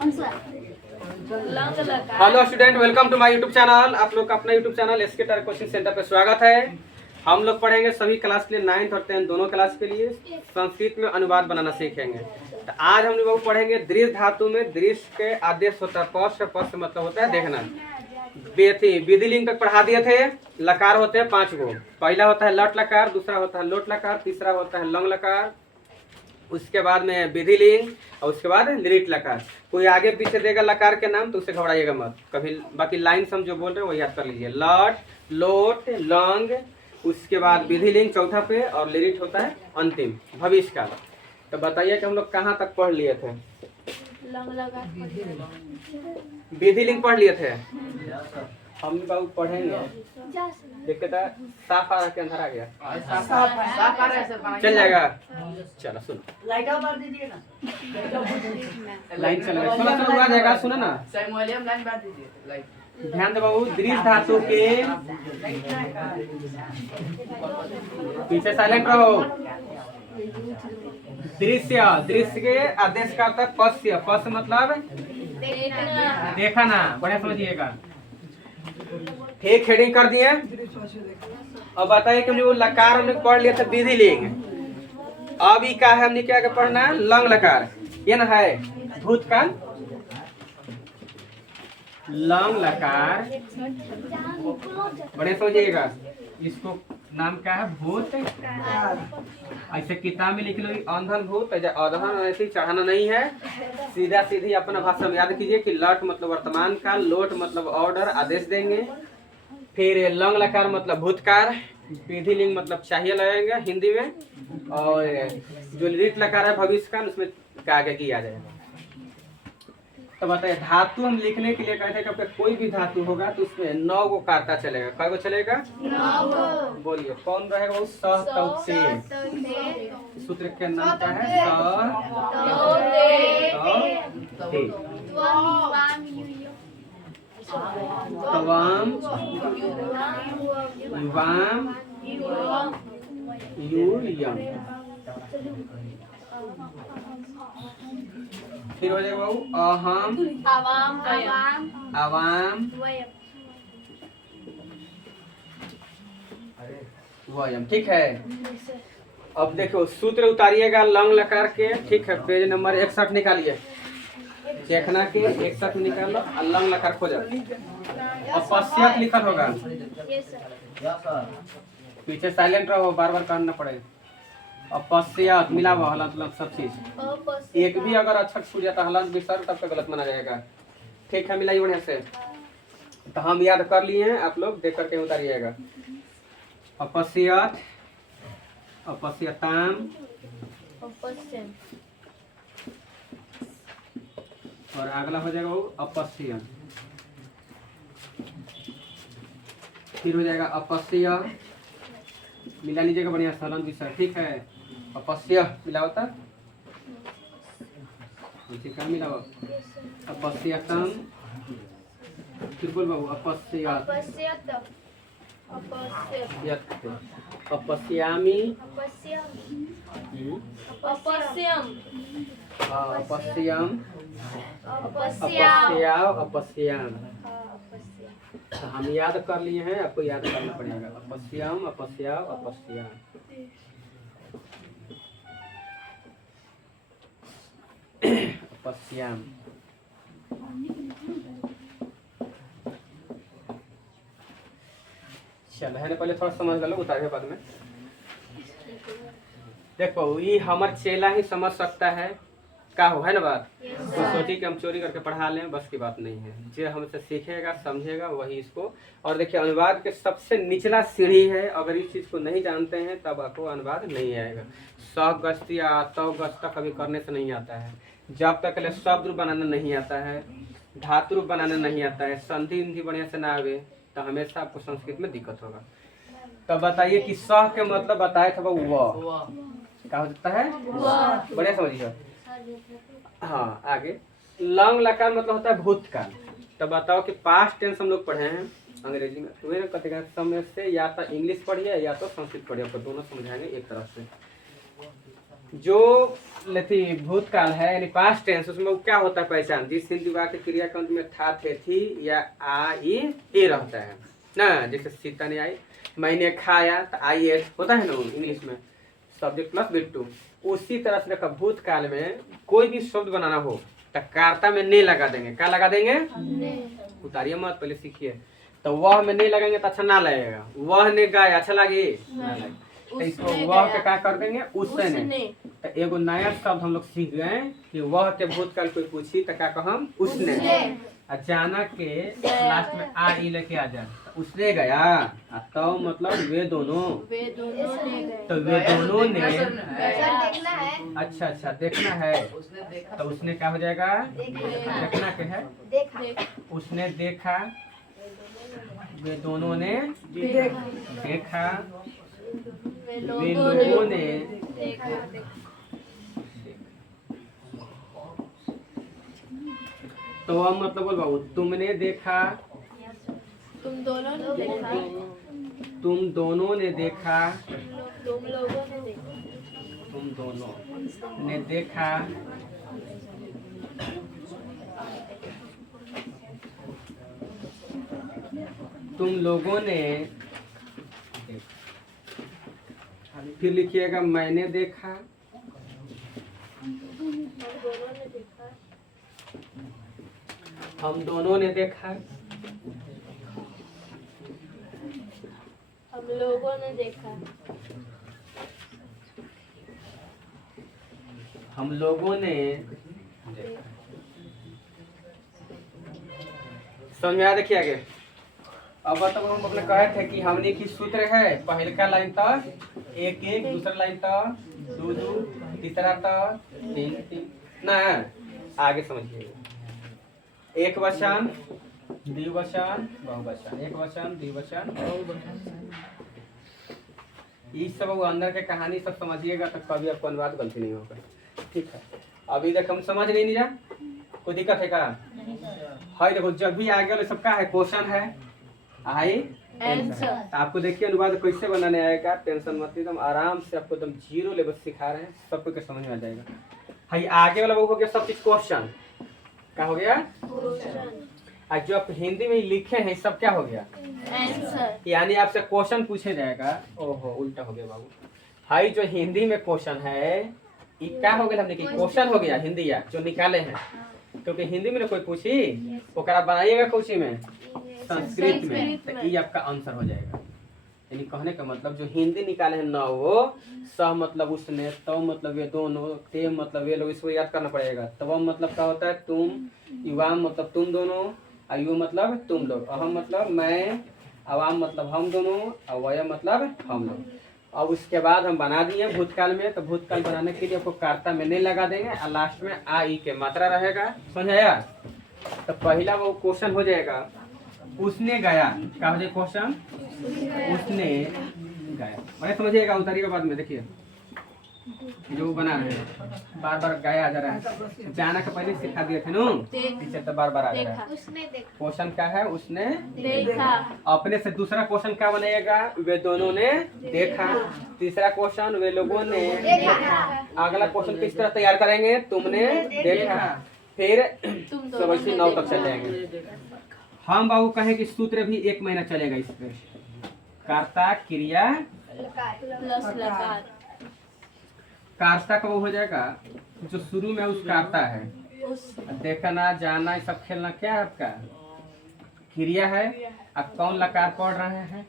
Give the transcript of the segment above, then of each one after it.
Hello student, welcome to my YouTube channel. आप लोग का अपना यूट्यूब चैनल एसके टर कोचिंग सेंटर पे स्वागत है। हम लोग पढ़ेंगे सभी क्लास के लिए, 9th और 10th दोनों क्लास के लिए संस्कृत में अनुवाद बनाना सीखेंगे। तो आज हम लोग पढ़ेंगे दृश्य धातु में दृश्य के आदेश होता है पश्च, पश्च मतलब होता है देखना। विधि लिंग तक पढ़ा दिए थे। लकार होते हैं 5 गो। पहला होता है लट लकार, दूसरा होता है लोट लकार, तीसरा होता है लंग लकार, उसके बाद में विधि लिंग और उसके बाद लिट लकार। कोई आगे पीछे देगा लकार के नाम तो उसे घबराइएगा मत कभी। बाकी लाइन हम जो बोल रहे हैं वो याद कर लीजिए। लट, लोट, लंग, उसके बाद विधि लिंग चौथा पे और लिट होता है अंतिम भविष्य काल। तो बताइए कि हम लोग कहाँ तक पढ़ लिए थे। विधि लिंग पढ़ लिए थे। हम बाबू पढ़ेंगे। देखते था साफ आ रहा के अंदर आ गया, साफ आ रहा है सर। चल जाएगा। चलो सुनो, लाइट मार दीजिए ना। लाइन चलेगा, सुनो सुनो आ जाएगा। सुनो ना, सैमुअलियम लाइन मार दीजिए। लाइट ध्यान दे बाबू। दृश्य धातु के पीछे साइलेंट रहो। दृश्य, दृश्य के आदेश का होता है पश्य। पश्य मतलब देखा ना, बढ़िया समझिएगा। एक हेडिंग कर दिए। अब बताइए कि वो लकार हमने पढ़ लिया था विधि लिंग। अब ये क्या है, हमने क्या पढ़ना है, लंग लकार। ये ना है भूतकाल। लंग लकार बड़े समझिएगा। इसको नाम क्या है, भूत। ऐसे किताब में लिख लो अंधन भूत, अधन ऐसे चढ़ाना नहीं है। सीधा सीधी अपना भाषा में याद कीजिए कि लट मतलब वर्तमान काल, लोट मतलब ऑर्डर आदेश देंगे, फिर लंग लकार मतलब भूतकाल, विधि लिंग मतलब चाहिए लगेगा हिंदी में, और जो लिट लकार है भविष्य काल उसमें आगे की आ जाएगा। तो बताइए धातु हम लिखने के लिए कहते हैं कि कोई भी धातु होगा तो उसमें 9 गो कार्ता चलेगा। कै गो चलेगा? 9 गो। बोलिए कौन रहेगा वो? स तौ ते। सूत्र के नाम क्या है? स तौ ते। तवाम युवाम यूयम। फिर हो जाएगा बाबू अहम अवाम वयम। ठीक है। अब देखो सूत्र उतारिएगा लंग लकार के। ठीक है, पेज नंबर 61 निकालिए। देखना के 61 में निकाल लो और लंग लकार खोजो। और पश्चात लिखल होगा। पीछे साइलेंट रहो, बार बार कहना पड़ेगा। और पश्चात मिला हुआ हलंत लंत सब चीज। एक भी अगर अक्षर छूट जाता हलंत विसर्ग तब तक गलत माना जाएगा। ठीक है, मिलाइए बढ़िया से। तो हम याद कर लिए हैं, आप लोग देख करके उतारिएगा। अपश्यत, अपश्यताम, और अगला हो जाएगा वो अपश्य। फिर हो जाएगा अपश्य। मिला लीजिएगा बढ़िया हलंत विसर्ग। ठीक है, अपश्य मिला होता क्या मिला हुआ? अपश्यतम। फिर बोल बाबू अपश्यत, अपश्यामि, अपश्यम, अपश्याव, अपश्याम। हम याद कर लिए हैं, आपको याद करना पड़ेगा। अपश्यम, अपश्याव, अपश्याम। अपश्याम। चल है ना, पहले थोड़ा समझ लो, उतारे बाद में देखो। ये हमार चेला ही समझ सकता है का हो, है ना बात। तो सोची कि हम चोरी करके पढ़ा लें, बस की बात नहीं है। जो हमसे सीखेगा समझेगा वही इसको। और देखिए अनुवाद के सबसे निचला सीढ़ी है। अगर इस चीज को नहीं जानते हैं तब आपको अनुवाद नहीं आएगा। स गस्त या तव गस्त कभी करने से नहीं आता है। जब तक के शब्द रूप बनाना नहीं आता है, धातु रूप बनाना नहीं आता है, संधि इंधि बढ़िया से ना आवे, तो हमेशा आपको संस्कृत में दिक्कत होगा। तो बताइए कि स के मतलब बताया था वो क्या हो जाता है? बढ़िया समझिए। हाँ, आगे लंग लकार मतलब होता है भूतकाल। तो बताओ कि पास्ट टेंस हम लोग पढ़े हैं अंग्रेजी में, तो कहते समय से या तो इंग्लिश पढ़िए या तो संस्कृत पढ़िए, आपको दोनों समझाएंगे एक तरफ से। जो लेती भूतकाल है यानी पास्ट टेंस, उसमें वो क्या होता है पहचान, जिस हिंदी वाक्य क्रिया के अंत में था, थे, थी या आ ई ए रहता है ना। जैसे सीता ने आई, मैंने खाया तो आई एट होता है ना इंग्लिश में, सब्जेक्ट प्लस विद टू। उसी तरह से देखो भूतकाल में कोई भी शब्द बनाना हो तो कर्ता में ने लगा देंगे। क्या लगा देंगे? उतारिए मत, पहले सीखिए। तो वह में नहीं लगेंगे तो अच्छा ना लगेगा। वह ने गाय अच्छा लगे ना लगे, तो इसको वह के क्या कर देंगे? उसने। तो एगो नया शब्द हम लोग सीख गए कि वह के भूतकाल कोई पूछी तो क्या कहम? उसने। अचानक के लास्ट में आ ई लेके आ जाए तो उसने गया, तो मतलब वे दोनों ने गए। तो वे दोनों ने देखना है। अच्छा अच्छा देखना है, उसने देखा तो उसने क्या हो जाएगा? देखना के है, देखा। उसने देखा, वे दोनों ने देखा, वे लोगों ने तो अब मतलब बोल बाबू, तुमने देखा, तुम दोनों ने देखा। तुम दोनों ने देखा, तुम लोगों ने देखा। तुम दोनों ने देखा, तुम लोगों ने। फिर लिखिएगा मैंने देखा, हम दोनों ने देखा, हम लोगों ने देखा। हम लोगों ने देखा। समझ में आया? देखिए आगे। अब तब हम अपने कहे थे कि हमने की सूत्र है, पहले का लाइन तक एक एक, दूसरा लाइन तक दो दो, तीसरा तक तीन तीन ना। आगे समझिए, एक वचन, द्विवचन, बहुवचन, एक वचन, द्विवचन, बहुवचन। ये सब वो अंदर के कहानी सब समझिएगा तो कभी आपको अनुवाद गलती नहीं होगा। ठीक है, अभी तक हम समझ नहीं जा, कोई दिक्कत है क्या? है देखो, जब भी आगे वाले सबका है क्वेश्चन है, आई आंसर। आपको देखिए अनुवाद कैसे बनाने आएगा, टेंशन मत, एकदम आराम से आपको एकदम जीरो लेवल सिखा रहे हैं, सब कुछ समझ में आ जाएगा। भाई आगे वाला वो हो गया सब चीज क्वेश्चन, क्या हो गया? आज जो आप हिंदी में लिखे हैं सब क्या हो गया? आंसर। यानी आपसे क्वेश्चन पूछे जाएगा। ओहो उल्टा हो गया बाबू। भाई जो हिंदी में क्वेश्चन है ये क्या हो गया? हमने कि क्वेश्चन हो गया हिंदी या जो निकाले हैं, क्योंकि हिंदी में कोई पूछी ओकरा बनाइएगा कोची में, संस्कृत में, तो ये आपका आंसर हो जाएगा। यानी कहने का मतलब जो हिंदी निकाले हैं ना, वो सह मतलब उसने, तो मतलब ये दोनों, ते मतलब ये लोग, इसको याद करना पड़ेगा। तब मतलब क्या होता है? तुम, युवाम मतलब तुम दोनों, अयु मतलब तुम लोग, अहम मतलब मैं, अवाम मतलब हम दोनों, और वय मतलब हम लोग। अब उसके बाद हम बना दिए भूतकाल में, तो भूतकाल बनाने के लिए आपको कर्ता में नहीं लगा देंगे और लास्ट में आ ई के मात्रा रहेगा। समझाया? तो पहला वो क्वेश्चन हो जाएगा, उसने गया। क्या हो जाएगा क्वेश्चन? उसने गया। मैंने समझिएगा, उतारिएगा बाद में। देखिए जो बना रहे हैं बार बार गया आ जा रहा है, जाना के पहले सिखा दिए थे ना, पीछे तो बार बार आ जा रहा है। उसने देखा। क्वेश्चन क्या है? उसने देखा। अपने से दूसरा क्वेश्चन क्या बनेगा? वे दोनों ने देखा। तीसरा क्वेश्चन वे लोगों ने देखा। अगला क्वेश्चन किस तरह तैयार करेंगे? तुमने देखा। फिर सब ऐसे 9 तक चल जाएंगे। हम बाबू कहें कि सूत्र भी 1 महीना चलेगा इस पे, कर्ता क्रिया प्लस लकार। कर्ता का वो हो जाएगा जो शुरू में उस कर्ता है, देखना, जाना, ये सब खेलना क्या है आपका? क्रिया है। अब कौन लकार पढ़ रहे हैं?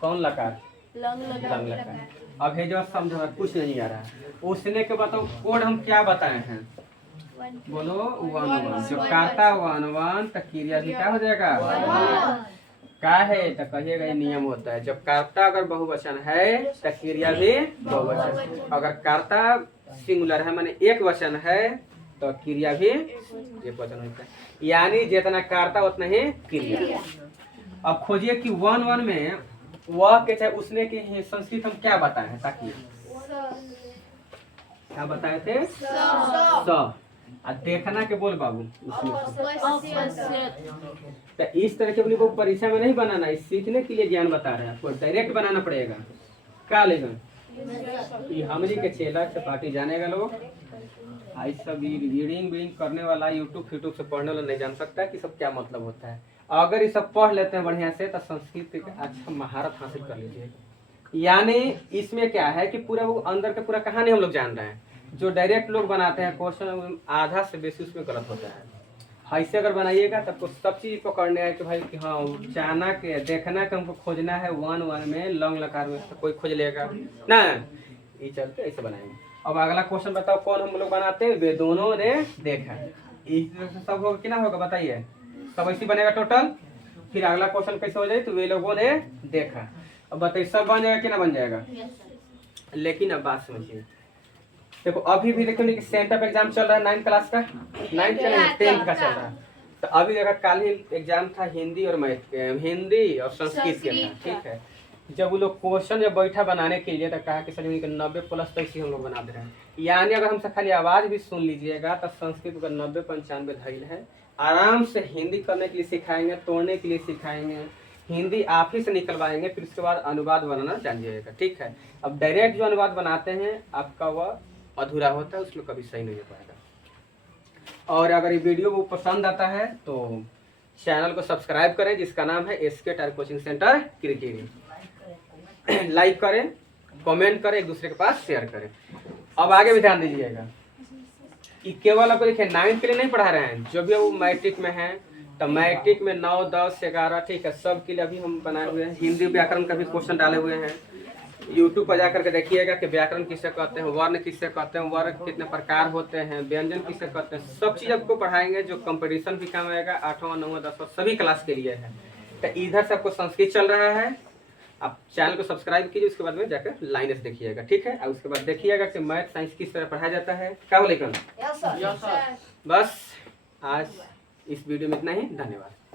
कौन लकार? लंग लंग लकार। अब है जो समझो, कुछ नहीं आ रहा है। उसने के बताओ कोड हम क्या बताए हैं? बोलो 1 1। जो कर्ता 1 1 तो क्रिया भी क्या हो जाएगा? क्या है तो कहिएगा, ये नियम होता है। जब कर्ता अगर बहुवचन है तो क्रिया भी बहुवचन। अगर कर्ता सिंगुलर है माने एक वचन है तो क्रिया भी एक वचन होता है। यानी जितना कर्ता उतना ही क्रिया। अब खोजिए कि 1 1 में वह के चाहे उसने के संस्कृत हम क्या बताए हैं? ताकि क्या बताए थे? स। देखना के बोल बाबू तो इस तरह के अपने को परीक्षा में नहीं बनाना, इस सीखने के लिए ज्ञान बता रहे हैं। आपको डायरेक्ट बनाना पड़ेगा। क्या लेगा? ये हमरी के चेला से पार्टी जानेगा लोग। आई सब रीडिंग वीडिंग करने वाला यूट्यूब से पढ़ने वाला नहीं जान सकता है कि सब क्या मतलब होता है। अगर ये सब पढ़ लेते हैं बढ़िया से तो संस्कृत का अच्छा महारत हासिल कर लीजिए। यानी इसमें क्या है कि पूरा वो अंदर का पूरा कहानी हम लोग जान रहे हैं। जो डायरेक्ट लोग बनाते हैं क्वेश्चन आधा से बेसी उसमें गलत होता है। ऐसे अगर बनाइएगा तब सब चीज़ पकड़ने है कि भाई कि हाँ जाना के देखना कि हमको खोजना है 1 में लंग लकार में तो कोई खोज लेगा ना। ये चलते ऐसे बनाएंगे। अब अगला क्वेश्चन बताओ कौन हम लोग बनाते हैं? वे दोनों ने देखा। इस तरह से सब होगा कि ना होगा बताइए? सब ऐसे बनेगा टोटल। फिर अगला क्वेश्चन कैसे हो जाए? तो वे लोगों ने देखा। अब बताइए सब बन जाएगा कि ना बन जाएगा? लेकिन अब बात समझिए, देखो अभी भी देखो कि सेंटर एग्जाम चल रहा है 9th क्लास का, 9th का 10th का चल रहा है। तो अभी देखा कल ही एग्जाम था हिंदी और हिंदी और संस्कृत के था, ठीक है। जब वो लोग क्वेश्चन जब बैठा बनाने के लिए तो कहा कि सर 90+ तो इसी हम लोग बना दे रहे हैं। यानी अगर हमसे खाली आवाज़ भी सुन लीजिएगा तो संस्कृत का 90-95 धैल है। आराम से हिंदी करने के लिए सिखाएंगे, तोड़ने के लिए सिखाएंगे, हिंदी आप ही से निकलवाएंगे, फिर उसके बाद अनुवाद बनाना जानिएगा, ठीक है। अब डायरेक्ट जो अनुवाद बनाते हैं आपका वह अधूरा होता है, उसमें कभी सही नहीं हो पाएगा। और अगर ये वीडियो वो पसंद आता है तो चैनल को सब्सक्राइब करें जिसका नाम है एसके टायर कोचिंग सेंटर क्रिकेट। लाइक करें, कमेंट करें, एक दूसरे के पास शेयर करें। अब आगे भी ध्यान दीजिएगा कि केवल आपको देखिए 9th के लिए नहीं पढ़ा रहे हैं। जो भी वो मैट्रिक में है तो मैट्रिक में 9, 10, 11 ठीक है सब के लिए अभी हम बनाए हुए हैं। हिंदी व्याकरण का भी क्वेश्चन डाले हुए हैं। यूट्यूब पर जाकर के देखिएगा कि व्याकरण किसे कहते हैं, वर्ण किसे कहते हैं, वर्ग कितने प्रकार होते हैं, व्यंजन किसे कहते हैं, सब चीज़ आपको पढ़ाएंगे। जो कंपटीशन भी काम आएगा 8वां 9वां 10वां सभी क्लास के लिए है। तो इधर से आपको संस्कृत चल रहा है। आप चैनल को सब्सक्राइब कीजिए, उसके बाद में जाकर लाइनें देखिएगा, ठीक है। और उसके बाद देखिएगा कि मैथ साइंस किस तरह पढ़ाया जाता है। क्या बोले? Yes sir. बस आज इस वीडियो में इतना ही। धन्यवाद।